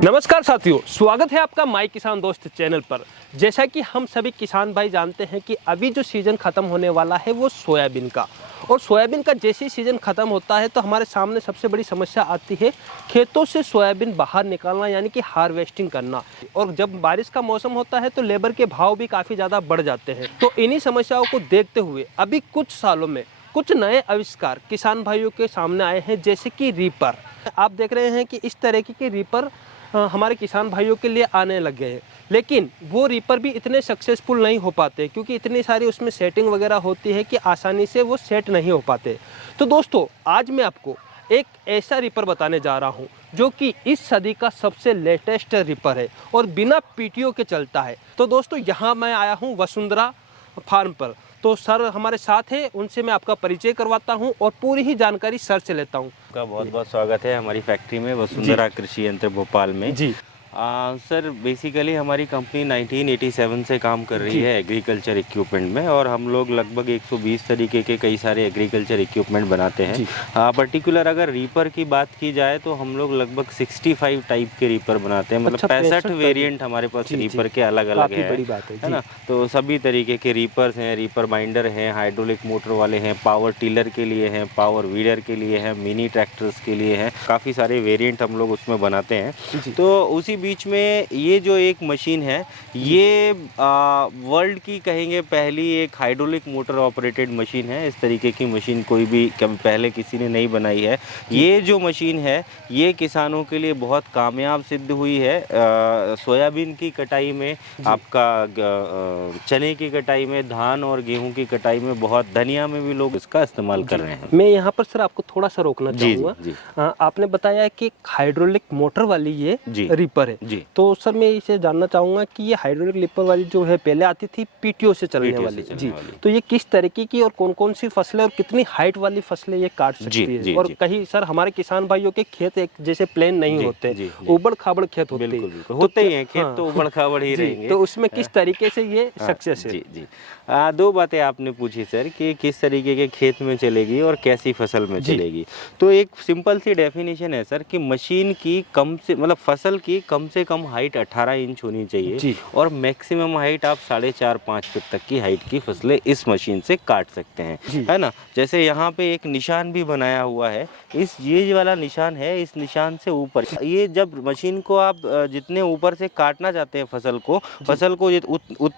नमस्कार साथियों, स्वागत है आपका माई किसान दोस्त चैनल पर। जैसा कि हम सभी किसान भाई जानते हैं कि अभी जो सीज़न ख़त्म होने वाला है वो सोयाबीन का, और सोयाबीन का जैसे ही सीज़न ख़त्म होता है तो हमारे सामने सबसे बड़ी समस्या आती है खेतों से सोयाबीन बाहर निकालना, यानी कि हार्वेस्टिंग करना। और जब बारिश का मौसम होता है तो लेबर के भाव भी काफ़ी ज़्यादा बढ़ जाते हैं। तो इन्हीं समस्याओं को देखते हुए अभी कुछ सालों में कुछ नए आविष्कार किसान भाइयों के सामने आए हैं, जैसे कि रीपर। आप देख रहे हैं कि इस तरीके के रीपर हमारे किसान भाइयों के लिए आने लग गए हैं, लेकिन वो रीपर भी इतने सक्सेसफुल नहीं हो पाते क्योंकि इतनी सारी उसमें सेटिंग वगैरह होती है कि आसानी से वो सेट नहीं हो पाते। तो दोस्तों, आज मैं आपको एक ऐसा रीपर बताने जा रहा हूं जो कि इस सदी का सबसे लेटेस्ट रीपर है और बिना पीटीओ के चलता है। तो दोस्तों, यहाँ मैं आया हूँ वसुंधरा फार्म पर। तो सर हमारे साथ हैं, उनसे मैं आपका परिचय करवाता हूँ और पूरी ही जानकारी सर से लेता हूँ। आपका बहुत बहुत स्वागत है हमारी फैक्ट्री में, वसुंधरा कृषि यंत्र भोपाल में। जी सर बेसिकली हमारी कंपनी 1987 से काम कर रही है एग्रीकल्चर इक्विपमेंट में, और हम लोग लगभग 120 तरीके के कई सारे एग्रीकल्चर इक्विपमेंट बनाते हैं। पर्टिकुलर अगर रीपर की बात की जाए तो हम लोग लगभग 65 टाइप के रीपर बनाते हैं। मतलब 65 वेरिएंट हमारे पास रीपर के अलग अलग है ना। तो सभी तरीके के रीपर्स हैं, रीपर बाइंडर हैं, हाइड्रोलिक मोटर वाले हैं, पावर टिलर के लिए हैं, पावर वीडर के लिए हैं, मिनी ट्रैक्टर्स के लिए हैं, काफ़ी सारे वेरिएंट हम लोग उसमें बनाते हैं। तो उसी बीच में ये जो एक मशीन है, ये वर्ल्ड की कहेंगे पहली एक हाइड्रोलिक मोटर ऑपरेटेड मशीन है। इस तरीके की मशीन कोई भी पहले किसी ने नहीं बनाई है। ये जो मशीन है ये किसानों के लिए बहुत कामयाब सिद्ध हुई है। सोयाबीन की कटाई में, आपका चने की कटाई में, धान और गेहूं की कटाई में, बहुत धनिया में भी लोग इसका इस्तेमाल कर रहे हैं। मैं यहाँ पर सर आपको थोड़ा सा रोकना चाहूँगा। आपने बताया कि हाइड्रोलिक मोटर वाली ये रीपर है जी। तो सर मैं इसे जानना चाहूँगा कि ये हाइड्रोलिक रीपर वाली जो है पहले आती थी पीटीओ से चलने वाली जी, तो ये किस तरीके की और कौन कौन सी फसलें और कितनी हाइट वाली फसलें ये काट सकती है? और कहीं सर हमारे किसान भाइयों के खेत एक जैसे प्लेन नहीं होते, उबड़ खाबड़ खेत होते हैं, खेत तो उबड़ खाबड़ ही रहेंगे। तो उसमें किस तरीके से ये सक्सेस है? जी, दो बातें आपने पूछी सर कि किस तरीके के खेत में चलेगी और कैसी फसल में चलेगी। तो एक सिंपल सी डेफिनेशन है सर कि मशीन की कम से मतलब फसल की कम से कम हाइट 18 इंच होनी चाहिए और मैक्सिमम हाइट आप 4.5-5 फीट तक की हाइट की फसलें इस मशीन से काट सकते हैं, है ना। जैसे यहाँ पे एक निशान भी बनाया हुआ है, ये वाला निशान है, इस निशान से ऊपर ये जब मशीन को आप जितने ऊपर से काटना चाहते हैं फसल को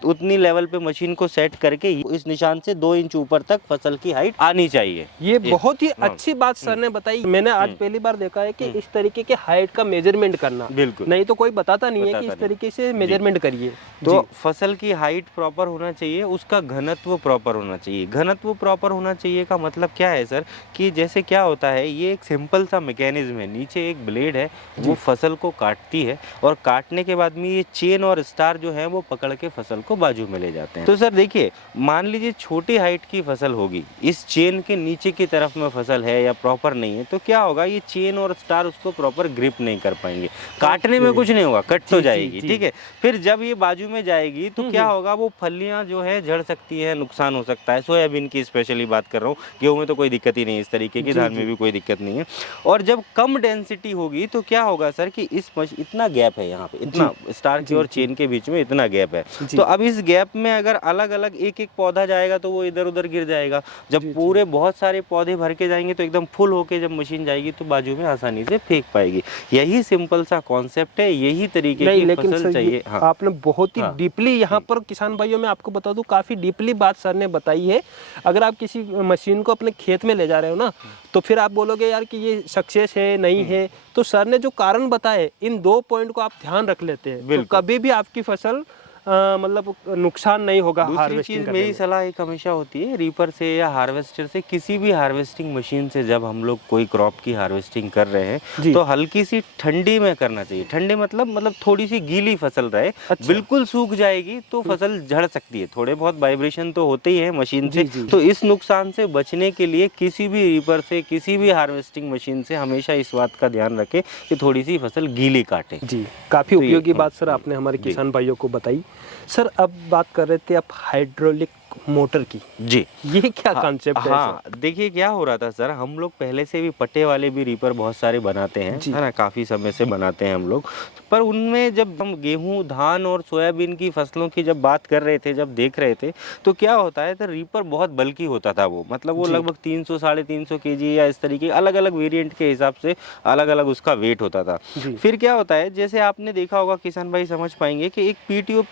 उतनी लेवल पे मशीन को सेट करके इस निशान से 2 इंच ऊपर तक फसल की हाइट आनी चाहिए। ये बहुत ही अच्छी बात सर ने बताई। मैंने आज पहली बार देखा है कि इस तरीके के हाइट का मेजरमेंट करना, बिल्कुल नहीं तो कोई बताता नहीं है कि इस तरीके से मेजरमेंट करिए। तो फसल की हाइट प्रॉपर होना चाहिए, उसका घनत्व प्रॉपर होना चाहिए। घनत्व प्रॉपर होना चाहिए का मतलब क्या है सर कि जैसे क्या होता है, ये एक सिंपल सा मैकेनिज्म है। नीचे एक ब्लेड है, वो फसल को काटती है और काटने के बाद में ये चेन और स्टार जो है वो पकड़ के फसल को बाजू में ले जाते हैं। तो सर देखिए, मान लीजिए छोटी हाइट की फसल होगी, इस चेन के नीचे की तरफ में फसल है या प्रॉपर नहीं है, तो क्या होगा, ये चेन और स्टार उसको प्रॉपर ग्रिप नहीं कर पाएंगे, काटने में कुछ नहीं होगा, कट तो जाएगी, ठीक है। फिर जब ये बाजू में जाएगी तो क्या होगा, वो फलियां जो है झड़ सकती है, नुकसान हो सकता है। सोयाबीन की स्पेशली बात कर रहा हूँ, गेहूं में तो कोई दिक्कत ही नहीं है इस तरीके की, धान में भी कोई दिक्कत नहीं है। और जब कम डेंसिटी होगी तो क्या होगा सर कि इतना गैप है, यहाँ पे इतना स्टार की और चेन के बीच में इतना गैप है, तो अब इस गैप में अगर अलग अलग एक एक पौधा जाएगा तो वो इधर उधर गिर जाएगा। जब पूरे बहुत सारे पौधे भर के जाएंगे तो एकदम फुल होके जब मशीन जाएगी तो बाजू में आसानी से फेंक पाएगी। यही सिंपल सा कॉन्सेप्ट है, यही तरीके की फसल चाहिए। हाँ। आपने बहुत ही डीपली यहाँ पर किसान भाइयों में आपको बता दूं, काफी डीपली बात सर ने बताई है। अगर आप किसी मशीन को अपने खेत में ले जा रहे हो ना, तो फिर आप बोलोगे यार कि ये सक्सेस है नहीं है, तो सर ने जो कारण बताए इन 2 पॉइंट को आप ध्यान रख लेते हैं तो कभी भी आपकी फसल मतलब नुकसान नहीं होगा। दूसरी चीज मेरी सलाह एक हमेशा होती है, रीपर से या हार्वेस्टर से, किसी भी हार्वेस्टिंग मशीन से जब हम लोग कोई क्रॉप की हार्वेस्टिंग कर रहे हैं तो हल्की सी ठंडी में करना चाहिए। ठंडी मतलब थोड़ी सी गीली फसल रहे। बिल्कुल सूख जाएगी तो फसल झड़ सकती है, थोड़े बहुत वाइब्रेशन तो होते ही है मशीन से। तो इस नुकसान से बचने के लिए किसी भी रीपर से, किसी भी हार्वेस्टिंग मशीन से हमेशा इस बात का ध्यान रखें कि थोड़ी सी फसल गीली काटे। जी, काफी उपयोगी बात सर आपने हमारे किसान भाइयों को बताई। सर अब बात कर रहे थे आप हाइड्रोलिक मोटर की। जी। ये क्या कॉन्सेप्ट है? हाँ, देखिए क्या हो रहा था सर, हम लोग पहले से भी पट्टे वाले भी रीपर बहुत सारे बनाते हैं, जी। है ना, काफ़ी समय से बनाते हैं हम लोग। पर उनमें जब हम गेहूँ, धान और सोयाबीन की फसलों की जब बात कर रहे थे, जब देख रहे थे, तो क्या होता है, तो रीपर बहुत बल्की होता था वो, मतलब वो जी। लगभग 300 साढ़े 300 केजी या इस तरीके अलग-अलग वेरिएंट के हिसाब से अलग-अलग उसका वेट होता था। जी। फिर क्या होता है, जैसे आपने देखा होगा, किसान भाई समझ पाएँगे कि एक पीटीओ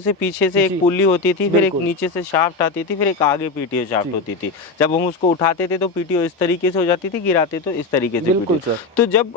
से पीछे से एक जी, पुल्ली होती थी, फिर एक बिल्कुल। नीचे से शाफ्ट आती थी, फिर एक आगे पीटीओ शाफ्ट जी। होती थी। जब हम उसको उठाते थे तो पीटीओ इस तरीके से हो जाती थी, गिराते तो इस तरीके से बिल्कुल पीटीओ। सर। तो जब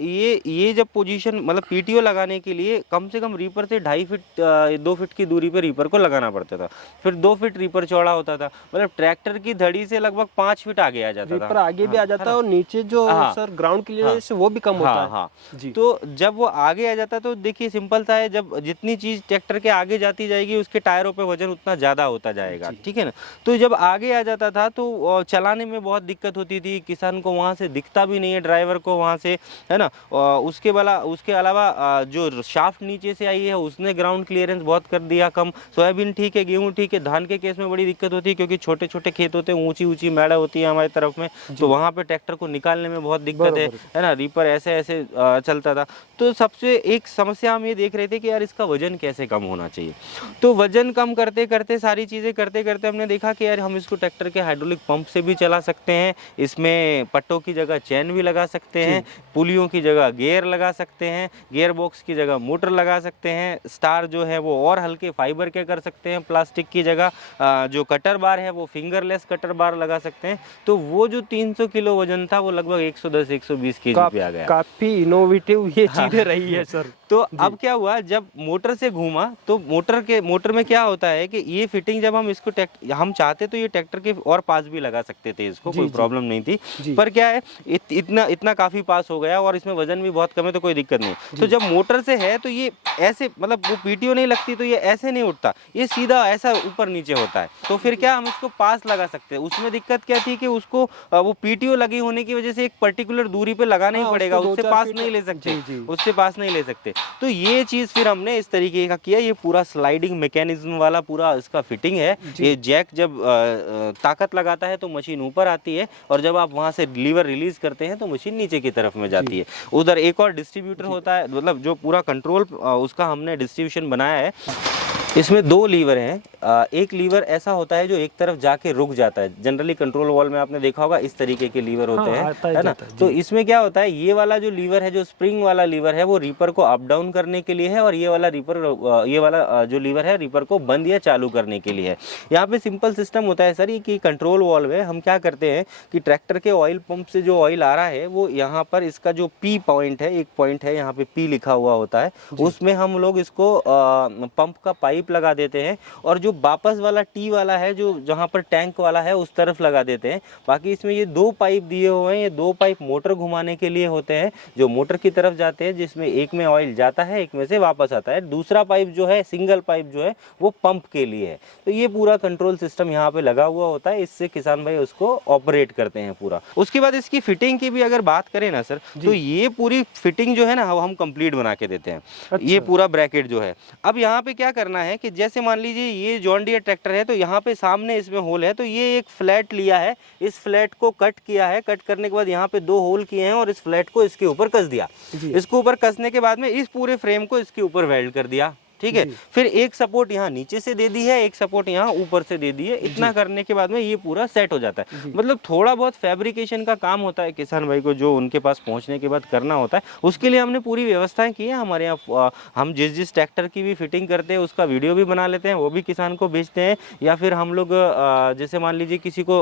ये जब पोजीशन मतलब पीटीओ लगाने के लिए कम से कम रीपर से 2.5 फीट 2 फीट की दूरी पे रीपर को लगाना पड़ता था। फिर 2 फीट रीपर चौड़ा होता था, मतलब ट्रैक्टर की धड़ी से लगभग 5 फीट आगे आ जाता था। रीपर आगे भी आ हाँ, है जाता है ना? और नीचे जो हाँ, सर ग्राउंड क्लियरेंस वो भी कम होता हाँ, है। हाँ। जी। तो जब वो आगे आ जाता तो देखिए सिंपल सा है, जब जितनी चीज़ ट्रैक्टर के आगे जाती जाएगी उसके टायरों पे वजन उतना ज़्यादा होता जाएगा, जी। ठीक है ना? तो जब आगे आ जाता था तो चलाने में बहुत दिक्कत होती थी, किसान को वहाँ से दिखता भी नहीं है ड्राइवर को वहाँ से, है ना? उसके अलावा जो शाफ्ट नीचे से आई है उसने ग्राउंड क्लियरेंस बहुत कर दिया कम। सोयाबीन ठीक है, गेहूँ ठीक है, धान के केस में बड़ी दिक्कत होती है क्योंकि छोटे-छोटे खेत होते हैं, ऊँची-ऊँची मैड़ा होती है हमारी तरफ में, जी। तो वहाँ पे ट्रैक्टर को निकालने में बहुत दिक्कत बरोबर। है ना? रीपर ऐसे-ऐसे चलता था। तो सबसे एक समस्या हम ये देख रहे थे कि यार इसका वज़न कैसे कम होना चाहिए। तो वज़न कम करते-करते सारी चीज़ें करते-करते हमने देखा कि यार हम इसको ट्रैक्टर के हाइड्रोलिक पंप से भी चला सकते हैं, इसमें पट्टों की जगह चेन भी लगा सकते हैं, पुलियों की जगह गियर लगा सकते हैं, गियर बॉक्स की जगह मोटर लगा सकते हैं, स्टार जो है वो और हल्के फाइबर के कर सकते हैं, प्लास्टिक की जगह जो कटर बार है वो फिंगरलेस कटर बार लगा सकते हैं। तो वो जो 300 किलो वज़न था वो लगभग 110-120 केजी पे आ गया। काफी इनोवेटिव ये हाँ। चीजें रही है सर। तो जी। अब क्या हुआ, जब मोटर से घूमा तो मोटर में क्या होता है कि ये फिटिंग जब हम इसको हम चाहते तो ये ट्रैक्टर के और पास भी लगा सकते थे, इसको जी, कोई जी। प्रॉब्लम नहीं थी। जी। पर क्या है, इतना काफ़ी पास हो गया और इसमें वजन भी बहुत कम है तो कोई दिक्कत नहीं। जी। तो जब मोटर से है तो ये ऐसे मतलब वो पीटीओ नहीं लगती तो ये ऐसे नहीं उठता, ये सीधा ऐसा ऊपर नीचे होता है। तो फिर क्या हम इसको पास लगा सकते हैं। उसमें दिक्कत क्या थी कि उसको वो पीटीओ लगी होने की वजह से एक पर्टिकुलर दूरी पे लगाना ही हाँ, पड़ेगा, उसको उससे 2-4 पास फीट। नहीं ले सकते। जी, जी। उससे पास नहीं ले सकते। तो ये चीज़ फिर हमने इस तरीके का किया, ये पूरा स्लाइडिंग मैकेनिज्म वाला पूरा इसका फिटिंग है। जी। ये जैक जब ताकत लगाता है तो मशीन ऊपर आती है और जब आप वहाँ से लीवर रिलीज करते हैं तो मशीन नीचे की तरफ में जाती है। उधर एक और डिस्ट्रीब्यूटर होता है, मतलब जो पूरा कंट्रोल उसका हमने डिस्ट्रीब्यूशन बनाया है। इसमें 2 लीवर हैं। एक लीवर ऐसा होता है जो एक तरफ जाके रुक जाता है। जनरली कंट्रोल वॉल में आपने देखा होगा इस तरीके के लीवर होते हैं, आता है ना? जाता है, तो जी। इसमें क्या होता है, ये वाला जो लीवर है, जो स्प्रिंग वाला लीवर है, वो रीपर को अप डाउन करने के लिए है और ये वाला जो लीवर है रीपर को बंद या चालू करने के लिए है। यहाँ पे सिंपल सिस्टम होता है सर, ये कि कंट्रोल वॉल्व है। हम क्या करते हैं कि ट्रैक्टर के ऑयल पंप से जो ऑयल आ रहा है वो यहाँ पर इसका जो पी पॉइंट है, एक पॉइंट है यहाँ पे पी लिखा हुआ होता है, उसमें हम लोग इसको पंप का पाइप लगा देते हैं और जो वापस वाला टी वाला है, जो जहाँ पर टैंक वाला है, उस तरफ लगा देते हैं। बाकी इसमें ये 2 पाइप दिए हुए हैं, ये 2 पाइप मोटर घुमाने के लिए होते हैं, जो मोटर की तरफ जाते हैं, जिसमें एक में ऑयल जाता है, एक में से वापस आता है। दूसरा पाइप जो है, सिंगल पाइप जो है, वो पंप के लिए है। तो ये पूरा कंट्रोल सिस्टम यहाँ पे लगा हुआ होता है, इससे किसान भाई उसको ऑपरेट करते हैं पूरा। उसके बाद इसकी फिटिंग की भी अगर बात करें ना सर, तो ये पूरी फिटिंग जो है ना वो हम कंप्लीट बना के देते हैं। ये पूरा ब्रैकेट जो है, अब यहाँ पे क्या करना है कि जैसे मान लीजिए ये जॉन डियर ट्रैक्टर है, तो यहाँ पे सामने इसमें होल है, तो ये एक फ्लैट लिया है, इस फ्लैट को कट किया है, कट करने के बाद यहाँ पे 2 होल किए हैं और इस फ्लैट को इसके ऊपर कस दिया। इसको ऊपर कसने के बाद में इस पूरे फ्रेम को इसके ऊपर वेल्ड कर दिया, ठीक है। फिर एक सपोर्ट यहाँ नीचे से दे दी है, एक सपोर्ट यहाँ ऊपर से दे दी है। इतना करने के बाद में ये पूरा सेट हो जाता है। मतलब थोड़ा बहुत फैब्रिकेशन का काम होता है किसान भाई को, जो उनके पास पहुँचने के बाद करना होता है। उसके लिए हमने पूरी व्यवस्थाएं की है हमारे यहाँ। हम जिस ट्रैक्टर की भी फिटिंग करते हैं उसका वीडियो भी बना लेते हैं, वो भी किसान को भेजते हैं। या फिर हम लोग जैसे मान लीजिए किसी को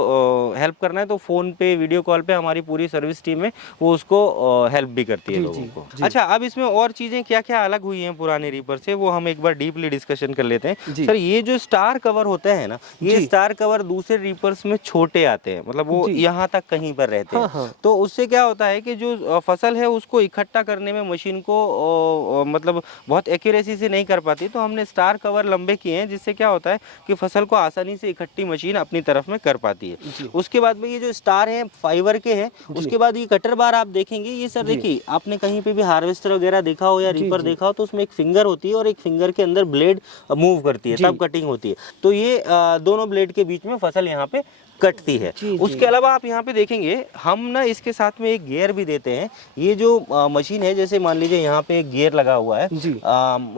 हेल्प करना है तो फ़ोन पे, वीडियो कॉल पे हमारी पूरी सर्विस टीम है, वो उसको हेल्प भी करती है लोगों को। अच्छा, अब इसमें और चीज़ें क्या क्या अलग हुई हैं पुराने रीपर से, वो हम एक बार डीपली डिस्कशन कर लेते हैं। सर, ये जो स्टार कवर होते हैं ना, ये स्टार कवर दूसरे रीपर्स में छोटे आते हैं, मतलब वो यहाँ तक कहीं पर रहते हैं। तो उससे क्या होता है कि जो फसल है उसको इकट्ठा करने में मशीन को मतलब बहुत एक्यूरेसी से नहीं कर पाती। तो हमने स्टार कवर लंबे किए हैं, जिससे क्या होता है कि फसल को आसानी से इकट्ठी मशीन अपनी तरफ में कर पाती है। उसके बाद में ये जो स्टार है फाइबर के हैं। उसके बाद ये कटर बार आप देखेंगे, ये सर देखिए, आपने कहीं पे भी हार्वेस्टर वगैरह देखा हो या रीपर देखा हो तो उसमें एक फिंगर होती है और एक फिंगर फिंगर के अंदर ब्लेड मूव करती है, तब कटिंग होती है। तो ये दोनों ब्लेड के बीच में फसल यहाँ पे कटती है। उसके अलावा आप यहाँ पे देखेंगे हम ना इसके साथ में एक गियर भी देते हैं। ये जो मशीन है, जैसे मान लीजिए यहाँ पे एक गियर लगा हुआ है,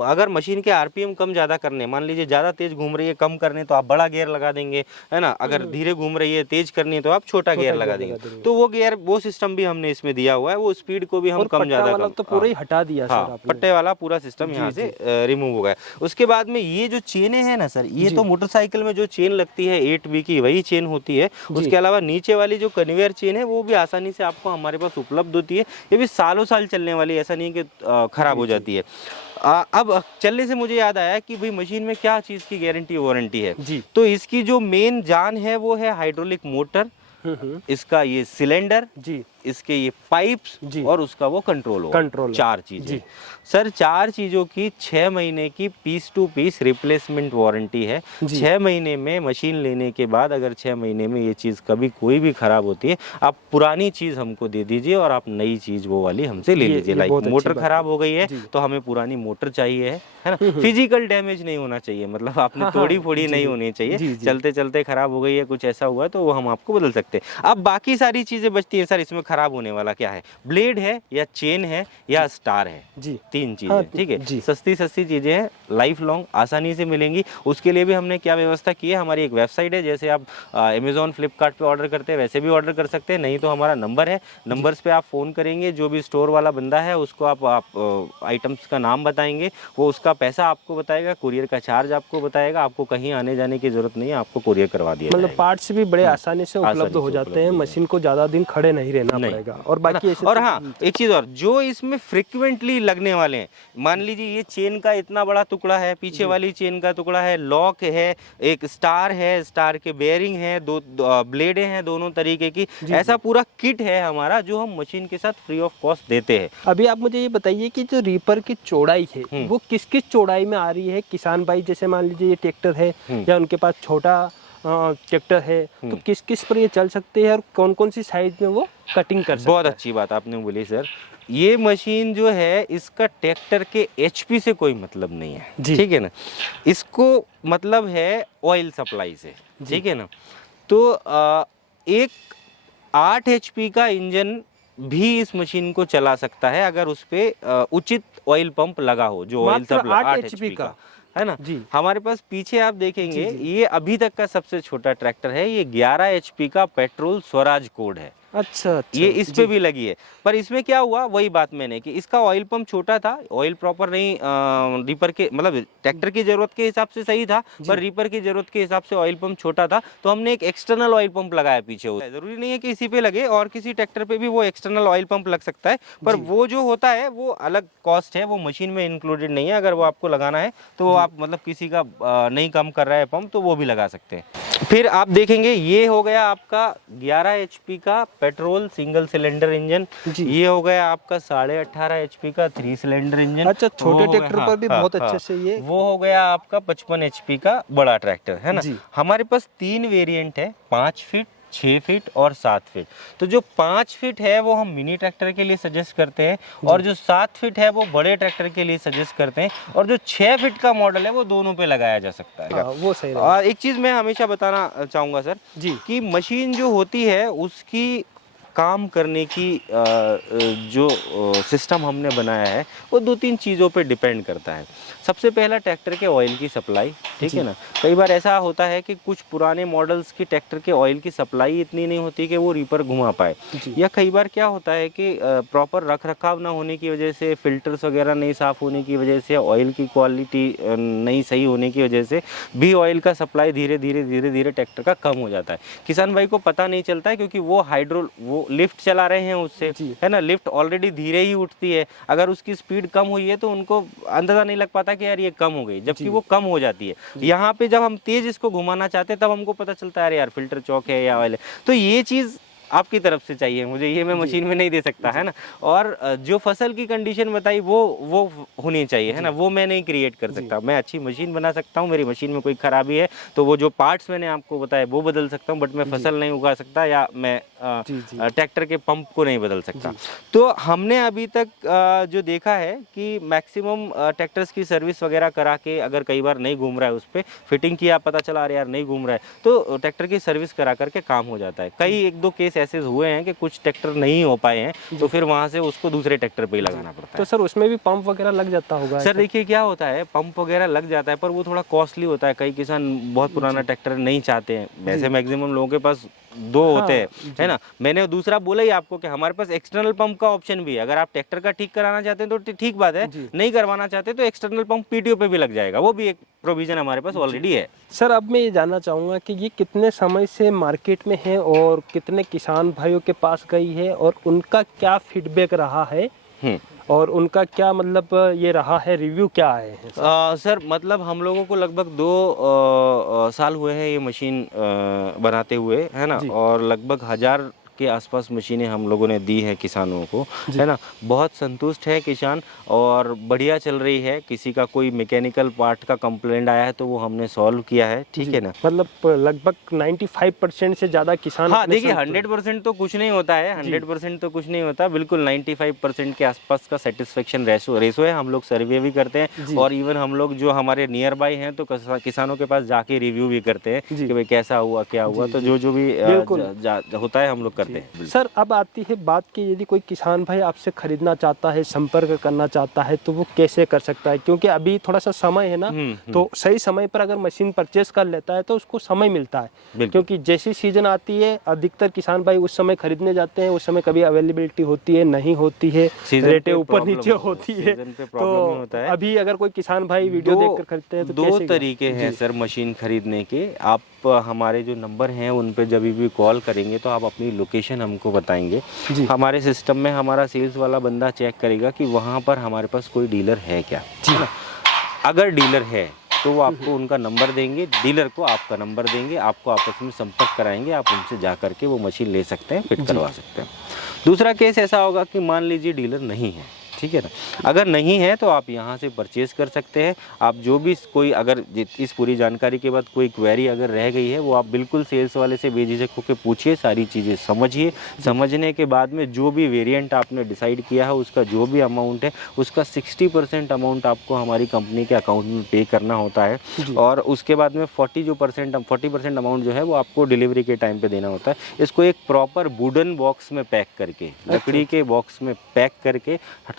अगर मशीन के आरपीएम कम ज़्यादा करने, मान लीजिए ज़्यादा तेज घूम रही है कम करने, तो आप बड़ा गियर लगा देंगे, है ना। अगर धीरे घूम रही है तेज करनी है तो आप छोटा गियर लगा देंगे। तो वो गियर, वो सिस्टम भी हमने इसमें दिया हुआ है, वो स्पीड को भी हम कम ज़्यादा तो पूरा ही हटा दिया सर आपने। पट्टे वाला पूरा सिस्टम यहाँ से रिमूव हो गया। उसके बाद में ये जो चेनें हैं ना सर, ये तो मोटरसाइकिल में जो चेन लगती है 8V की, वही चेन होती है। उसके अलावा नीचे वाली जो कन्वेयर चेन है वो भी आसानी से आपको हमारे पास उपलब्ध होती है। ये भी सालों साल चलने वाली, ऐसा नहीं कि खराब हो जाती है। अब चलने से मुझे याद आया कि भाई मशीन में क्या चीज़ की गारंटी वारंटी है जी। तो इसकी जो मेन जान है वो है हाइड्रोलिक मोटर, इसका ये सिलेंडर जी, इसके ये पाइप्स जी, और उसका वो कंट्रोल, 4 चीजें सर। 4 चीजों की 6 महीने की piece to piece replacement warranty है। 6 महीने में मशीन लेने के बाद अगर 6 महीने में ये चीज कभी कोई भी खराब होती है, आप पुरानी चीज हमको दे दीजिए और आप नई चीज वो वाली हमसे ले लीजिए। लाइक मोटर खराब हो गई है तो हमें पुरानी मोटर चाहिए है ना। फिजिकल डैमेज नहीं होना चाहिए, मतलब आपने तोड़ी फोड़ी नहीं होनी चाहिए। चलते चलते खराब हो गई है, कुछ ऐसा हुआ है तो वो हम आपको बदल सकते हैं। अब बाकी सारी चीजें बचती है सर। इसमें खराब होने वाला क्या है? ब्लेड है या चेन है या स्टार है जी, 3 चीजें। ठीक है, सस्ती चीजें हैं, लाइफ लॉन्ग आसानी से मिलेंगी। उसके लिए भी हमने क्या व्यवस्था की है, हमारी एक वेबसाइट है। जैसे आप अमेजोन फ्लिपकार्ट पे ऑर्डर करते हैं वैसे भी ऑर्डर कर सकते हैं, नहीं तो हमारा नंबर है, नंबर्स पे आप फ़ोन करेंगे, जो भी स्टोर वाला बंदा है उसको आप आइटम्स का नाम बताएंगे, वो उसका पैसा आपको बताएगा, कुरियर का चार्ज आपको बताएगा। आपको कहीं आने जाने की जरूरत नहीं है, आपको कुरियर करवा दिया मतलब पार्ट्स भी बड़े आसानी से उपलब्ध हो जाते हैं, मशीन को ज़्यादा दिन खड़े नहीं रहना पड़ेगा। और बाकी और हाँ, एक चीज़ और, जो इसमें फ्रिक्वेंटली लगने वाले हैं, मान लीजिए ये चेन का इतना बड़ा टुकड़ा है, पीछे वाली चेन का टुकड़ा है, लॉक है, एक स्टार है, स्टार के बेयरिंग है, दो ब्लेडें हैं दोनों तरीके की, ऐसा पूरा किट है हमारा जो हम मशीन के साथ फ्री ऑफ कॉस्ट देते हैं। अभी आप मुझे ये बताइए कि जो रीपर की चौड़ाई है वो किस किस चौड़ाई में आ रही है? किसान भाई जैसे मान लीजिए ये ट्रैक्टर है या उनके पास छोटा ट्रैक्टर है, तो किस किस पर ये चल सकते हैं और कौन कौन सी साइज में वो कटिंग कर सकते हैं? बहुत अच्छी बात आपने बोली सर। ये मशीन जो है इसका ट्रैक्टर के एचपी से कोई मतलब नहीं है, ठीक है ना। इसको मतलब है ऑयल सप्लाई से, ठीक है ना। तो एक 8 एचपी का इंजन भी इस मशीन को चला सकता है अगर उस पे उचित ऑयल पंप लगा हो, जो ऑयल सप्लाई 8 एचपी का है ना जी। हमारे पास पीछे आप देखेंगे ये अभी तक का सबसे छोटा ट्रैक्टर है, ये 11 एचपी का पेट्रोल स्वराज कोड है। अच्छा, ये इस पे भी लगी है। पर इसमें क्या हुआ, वही बात मैंने कि इसका ऑयल पंप छोटा था, ऑयल प्रॉपर नहीं, रीपर के मतलब ट्रैक्टर की जरूरत के हिसाब से सही था, पर रीपर की जरूरत के हिसाब से ऑयल पंप छोटा था, तो हमने एक एक्सटर्नल ऑयल पंप लगाया पीछे। जरूरी नहीं है कि इसी पे लगे, और किसी ट्रैक्टर पे भी वो एक्सटर्नल ऑयल पंप लग सकता है, पर वो जो होता है वो अलग कॉस्ट है, वो मशीन में इंक्लूडेड नहीं है। अगर वो आपको लगाना है तो आप मतलब किसी का नहीं कम कर रहा है पंप तो वो भी लगा सकते हैं। फिर आप देखेंगे ये हो गया आपका 11 एचपी का पेट्रोल सिंगल सिलेंडर इंजन, ये हो गया आपका 18.5 एचपी का 3 सिलेंडर इंजन। अच्छा, छोटे ट्रैक्टर पर भी बहुत अच्छे से ये वो हो गया आपका 55 एचपी का बड़ा ट्रैक्टर, है ना। हमारे पास 3 वेरिएंट है, 5 फीट, 6 फीट और 7 फीट। तो जो 5 फीट है वो हम मिनी ट्रैक्टर के लिए सजेस्ट करते हैं, और जो 7 फीट है वो बड़े ट्रैक्टर के लिए सजेस्ट करते हैं, और जो 6 फीट का मॉडल है वो दोनों पे लगाया जा सकता है। वो सही है। और एक चीज़ मैं हमेशा बताना चाहूँगा सर जी, कि मशीन जो होती है उसकी काम करने की जो सिस्टम हमने बनाया है वो 2-3 चीज़ों पे डिपेंड करता है। सबसे पहला ट्रैक्टर के ऑयल की सप्लाई, ठीक है ना। कई बार ऐसा होता है कि कुछ पुराने मॉडल्स की ट्रैक्टर के ऑयल की सप्लाई इतनी नहीं होती कि वो रीपर घुमा पाए, या कई बार क्या होता है कि प्रॉपर रख रखाव ना होने की वजह से, फिल्टर्स वगैरह नहीं साफ़ होने की वजह से, ऑयल की क्वालिटी नहीं सही होने की वजह से भी ऑयल का सप्लाई धीरे धीरे ट्रैक्टर का कम हो जाता है। किसान भाई को पता नहीं चलता है, क्योंकि वो लिफ्ट चला रहे हैं उससे, है ना। लिफ्ट ऑलरेडी धीरे ही उठती है, अगर उसकी स्पीड कम हुई है तो उनको अंदाजा नहीं लग पाता कि यार ये कम हो गई, जबकि वो कम हो जाती है। यहाँ पे जब हम तेज इसको घुमाना चाहते हैं तब हमको पता चलता है यार फिल्टर चौक है या ऑयल है। तो ये चीज़ आपकी तरफ से चाहिए मुझे, ये मैं मशीन में नहीं दे सकता, है ना। और जो फसल की कंडीशन बताई वो होनी चाहिए, है ना, वो मैं नहीं क्रिएट कर सकता। मैं अच्छी मशीन बना सकता हूँ, मेरी मशीन में कोई खराबी है तो वो जो पार्ट्स मैंने आपको बताए वो बदल सकता हूँ, बट मैं फसल नहीं उगा सकता या मैं जी, जी। ट्रैक्टर के पंप को नहीं बदल सकता। तो हमने अभी तक जो देखा है कि मैक्सिमम ट्रैक्टर्स की सर्विस वगैरह करा के, अगर कई बार नहीं घूम रहा है उस पे फिटिंग किया, पता चला अरे यार नहीं घूम रहा है, तो ट्रैक्टर की सर्विस करा करके काम हो जाता है। कई एक दो केस ऐसे हुए हैं कि कुछ ट्रैक्टर नहीं हो पाए हैं, तो फिर वहाँ से उसको दूसरे ट्रैक्टर पे ही लगाना पड़ता तो है। सर उसमें भी पंप वगैरह लग जाता होगा? सर देखिए क्या होता है, पंप वगैरह लग जाता है पर वो थोड़ा कॉस्टली होता है। कई किसान बहुत पुराना ट्रैक्टर नहीं चाहते हैं, वैसे मैक्सिमम लोगों के पास दो होते हैं, है ना। मैंने दूसरा बोला ही आपको कि हमारे पास एक्सटर्नल पंप का ऑप्शन भी है। अगर आप ट्रैक्टर का ठीक कराना चाहते हैं तो ठीक बात है, नहीं करवाना चाहते तो एक्सटर्नल पंप पीटीओ पे भी लग जाएगा, वो भी एक प्रोविजन हमारे पास ऑलरेडी है। सर अब मैं ये जानना चाहूँगा कि ये कितने समय से मार्केट में है और कितने किसान भाइयों के पास गई है और उनका क्या फीडबैक रहा है और उनका क्या मतलब ये रहा है, रिव्यू क्या आए हैं? सर मतलब हम लोगों को लगभग 2 साल हुए हैं ये मशीन बनाते हुए, है ना। और लगभग 1000 के आसपास मशीनें हम लोगों ने दी है किसानों को, है ना। बहुत संतुष्ट है किसान और बढ़िया चल रही है। किसी का कोई मैकेनिकल पार्ट का कंप्लेंट आया है तो वो हमने सॉल्व किया है, ठीक है ना। मतलब लगभग 95% से ज़्यादा किसान। हाँ देखिए 100% तो कुछ नहीं होता है, 100% तो कुछ नहीं होता, बिल्कुल 95% के आसपास का सेटिस्फेक्शन रेशो है। हम लोग सर्वे भी करते हैं और इवन हम लोग जो हमारे नियर बाय हैं तो किसानों के पास जाके रिव्यू भी करते हैं कि भाई कैसा हुआ क्या हुआ। तो जो भी होता है हम लोग करते हैं। सर अब आती है बात कि यदि कोई किसान भाई आपसे खरीदना चाहता है, संपर्क करना चाहता है तो वो कैसे कर सकता है? क्योंकि अभी थोड़ा सा समय है ना, तो सही समय पर अगर मशीन परचेस कर लेता है तो उसको समय मिलता है। क्योंकि जैसी सीजन आती है अधिकतर किसान भाई उस समय खरीदने जाते हैं, उस समय कभी अवेलेबिलिटी होती है नहीं होती है, रेटें ऊपर नीचे होती है। तो अभी अगर कोई किसान भाई वीडियो देखकर खरीदते हैं तो दो तरीके हैं सर मशीन खरीदने के। आप हमारे जो नंबर हैं उन पे जब भी कॉल करेंगे तो आप अपनी लोकेशन हमको बताएंगे, हमारे सिस्टम में हमारा सेल्स वाला बंदा चेक करेगा कि वहाँ पर हमारे पास कोई डीलर है क्या, है ना। अगर डीलर है तो वो आपको उनका नंबर देंगे, डीलर को आपका नंबर देंगे, आपको आपस में संपर्क कराएंगे, आप उनसे जा करके वो मशीन ले सकते हैं, फिट करवा सकते हैं। दूसरा केस ऐसा होगा कि मान लीजिए डीलर नहीं है, ठीक है ना। अगर नहीं है तो आप यहाँ से परचेज़ कर सकते हैं। आप जो भी कोई अगर इस पूरी जानकारी के बाद कोई क्वेरी अगर रह गई है वो आप बिल्कुल सेल्स वाले से बेझिझक होकर पूछिए, सारी चीज़ें समझिए। समझने के बाद में जो भी वेरिएंट आपने डिसाइड किया है उसका जो भी अमाउंट है उसका 60% अमाउंट आपको हमारी कंपनी के अकाउंट में पे करना होता है और उसके बाद में 40% अमाउंट जो है वो आपको डिलीवरी के टाइम पे देना होता है। इसको एक प्रॉपर वुडन बॉक्स में पैक करके, लकड़ी के बॉक्स में पैक करके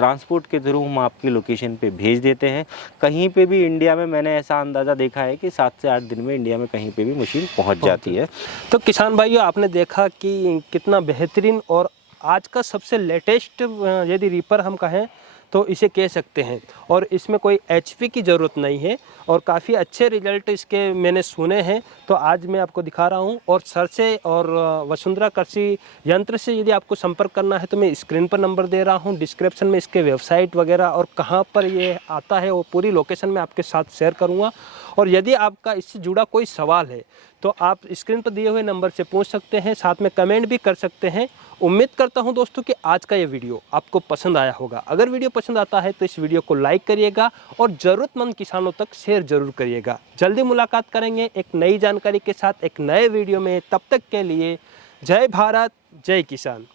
ट्रांसपोर्ट के थ्रू हम आपकी लोकेशन पे भेज देते हैं। कहीं पे भी इंडिया में मैंने ऐसा अंदाज़ा देखा है कि 7 से 8 दिन में इंडिया में कहीं पे भी मशीन पहुंच जाती है। तो किसान भाइयों आपने देखा कि कितना बेहतरीन और आज का सबसे लेटेस्ट यदि रीपर हम कहें तो इसे कह सकते हैं और इसमें कोई एचपी की ज़रूरत नहीं है और काफ़ी अच्छे रिजल्ट इसके मैंने सुने हैं। तो आज मैं आपको दिखा रहा हूं और सर से और वसुंधरा कृषि यंत्र से यदि आपको संपर्क करना है तो मैं स्क्रीन पर नंबर दे रहा हूं, डिस्क्रिप्शन में इसके वेबसाइट वगैरह और कहां पर ये आता है वो पूरी लोकेशन मैं आपके साथ शेयर करूँगा। और यदि आपका इससे जुड़ा कोई सवाल है तो आप स्क्रीन पर दिए हुए नंबर से पूछ सकते हैं, साथ में कमेंट भी कर सकते हैं। उम्मीद करता हूं दोस्तों कि आज का ये वीडियो आपको पसंद आया होगा। अगर वीडियो पसंद आता है तो इस वीडियो को लाइक करिएगा और ज़रूरतमंद किसानों तक शेयर जरूर करिएगा। जल्दी मुलाकात करेंगे एक नई जानकारी के साथ एक नए वीडियो में। तब तक के लिए जय भारत, जय किसान।